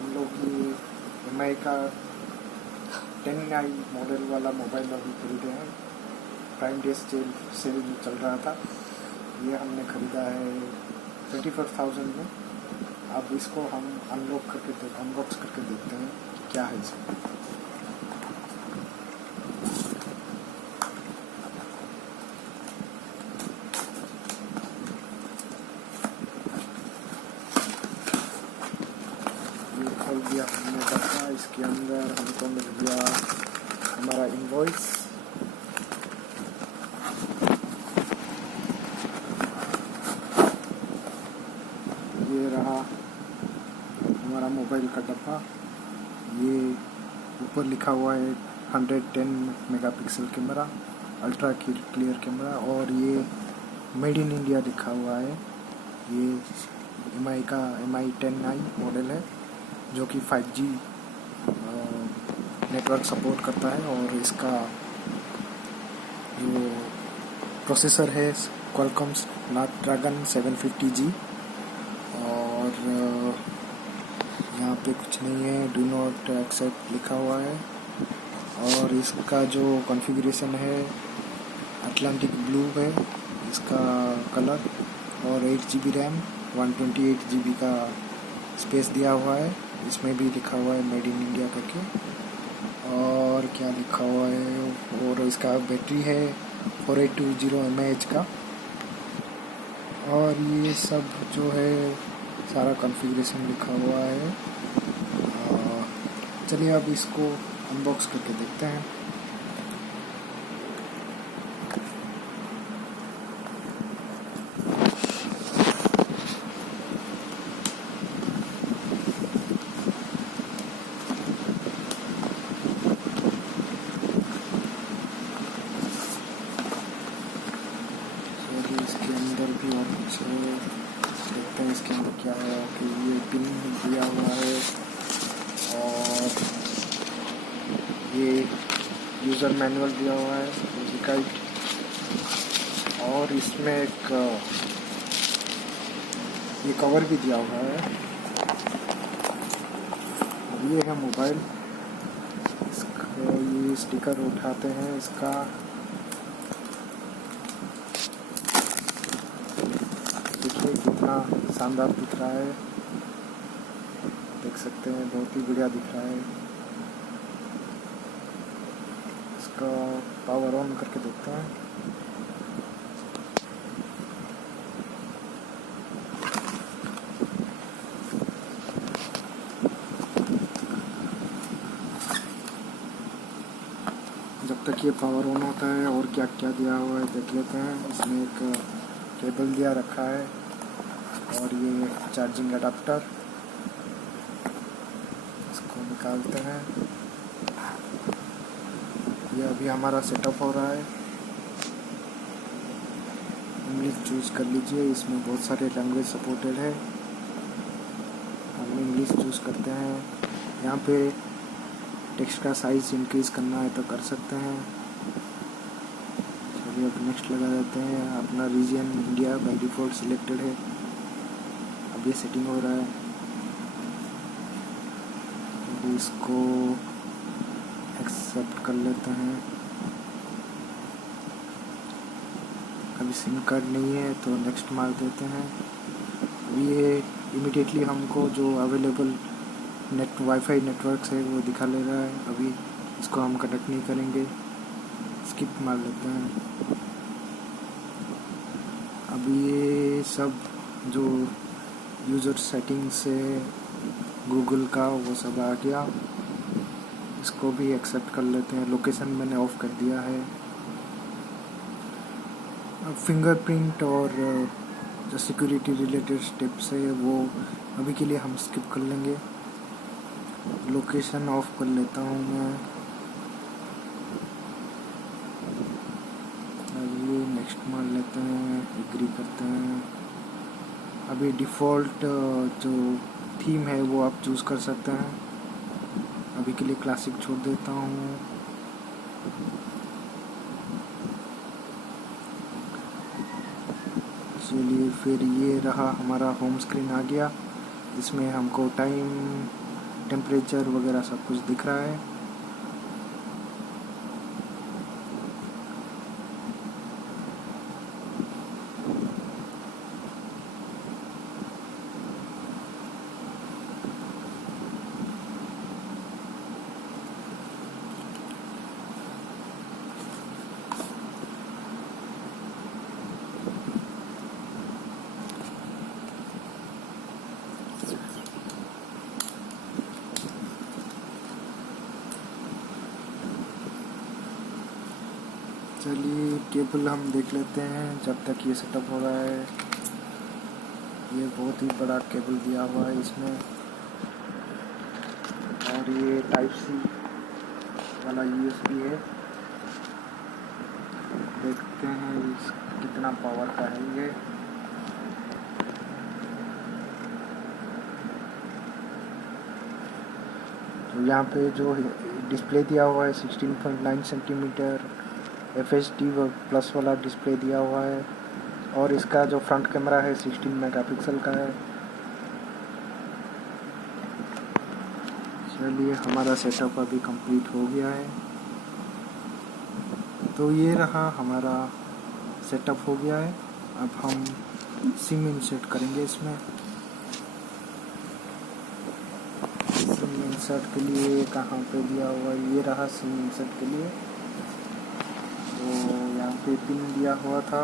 हम लोग ये MI का 10i मॉडल वाला मोबाइल अभी खरीदे हैं। प्राइम डे सेल जो चल रहा था, ये हमने ख़रीदा है 24,000 में। अब इसको हम अनबॉक्स करके देखते हैं क्या है इसमें। ये खोल दिया हमने डब्बा, इसके अंदर हमको मिल गया हमारा इनवॉइस। ये रहा हमारा मोबाइल का डब्बा। ये ऊपर लिखा हुआ है 110 megapixel camera, ultra clear camera, और ये मेड इन इंडिया लिखा हुआ है। ये MI का MI 10i मॉडल है जो कि 5G नेटवर्क सपोर्ट करता है, और इसका जो प्रोसेसर है क्वालकॉम स्नैपड्रैगन 750G। और यहाँ पे कुछ नहीं है, डू नॉट एक्सेप्ट लिखा हुआ है। और इसका जो कॉन्फ़िगरेशन है अटलांटिक ब्लू है इसका कलर, और 8 GB रैम 128 GB का स्पेस दिया हुआ है। इसमें भी लिखा हुआ है मेड इन इंडिया करके। और क्या लिखा हुआ है, और इसका बैटरी है 4820 mAh का। और ये सब जो है सारा कॉन्फ़िगरेशन लिखा हुआ है। चलिए अब इसको अनबॉक्स करके देखते हैं। इसके अंदर भी और कुछ देखते हैं इसके अंदर क्या है। कि ये पिन दिया हुआ है, और ये यूज़र मैनुअल दिया हुआ है गाइड, और इसमें एक ये कवर भी दिया हुआ है। ये है मोबाइल, इसका ये स्टिकर उठाते हैं इसका। देखिए कितना शानदार दिख रहा है, देख सकते हैं बहुत ही बढ़िया दिख रहा है। इसका पावर ऑन करके देखते हैं। जब तक ये पावर ऑन होता है और क्या क्या दिया हुआ है देख लेते हैं। इसमें एक केबल दिया रखा है, और ये चार्जिंग अडाप्टर, इसको निकालते हैं। ये अभी हमारा सेटअप हो रहा है। इंग्लिश चूज़ कर लीजिए, इसमें बहुत सारे लैंग्वेज सपोर्टेड है। हम इंग्लिश चूज़ करते हैं। यहाँ पे टेक्स्ट का साइज़ इंक्रीज़ करना है तो कर सकते हैं। चलिए अब नेक्स्ट लगा देते हैं। अपना region India by default selected है। अब ये सेटिंग हो रहा है, अब इसको एक्सेप्ट कर लेते हैं। अभी सिम कार्ड नहीं है तो नेक्स्ट मार देते हैं। अभी ये इमीडिएटली हमको जो अवेलेबल वाईफाई नेटवर्क्स है वो दिखा ले रहा है। अभी इसको हम कनेक्ट नहीं करेंगे, स्किप मार लेते हैं। अभी ये सब जो यूज़र सेटिंग्स से गूगल का वो सब आ गया, इसको भी एक्सेप्ट कर लेते हैं। लोकेशन मैंने ऑफ कर दिया है। अब फिंगरप्रिंट और जो सिक्योरिटी रिलेटेड स्टेप्स है वो अभी के लिए हम स्किप कर लेंगे। लोकेशन ऑफ कर लेता हूँ मैं। अब ये नेक्स्ट मार लेते हैं, एग्री करते हैं। अभी डिफ़ॉल्ट जो थीम है वो आप चूज़ कर सकते हैं। अभी के लिए क्लासिक छोड़ देता हूँ। चलिए फिर ये रहा हमारा होम स्क्रीन आ गया। इसमें हमको टाइम टेम्परेचर वगैरह सब कुछ दिख रहा है। चलिए केबल हम देख लेते हैं जब तक ये सेटअप हो रहा है। ये बहुत ही बड़ा केबल दिया हुआ है इसमें, और ये टाइप सी वाला USB है। देखते हैं इस कितना पावर का है ये। तो यहाँ पे जो डिस्प्ले दिया हुआ है 16.9 सेंटीमीटर FHD प्लस वाला डिस्प्ले दिया हुआ है, और इसका जो फ्रंट कैमरा है 16 मेगापिक्सल का है। चलिए हमारा सेटअप अभी कंप्लीट हो गया है। तो ये रहा हमारा सेटअप हो गया है। अब हम सिम इंसर्ट करेंगे इसमें। सिम इंसर्ट के लिए कहाँ पे दिया हुआ है, ये रहा सिम इंसर्ट के लिए। तो यहाँ पे पिन दिया हुआ था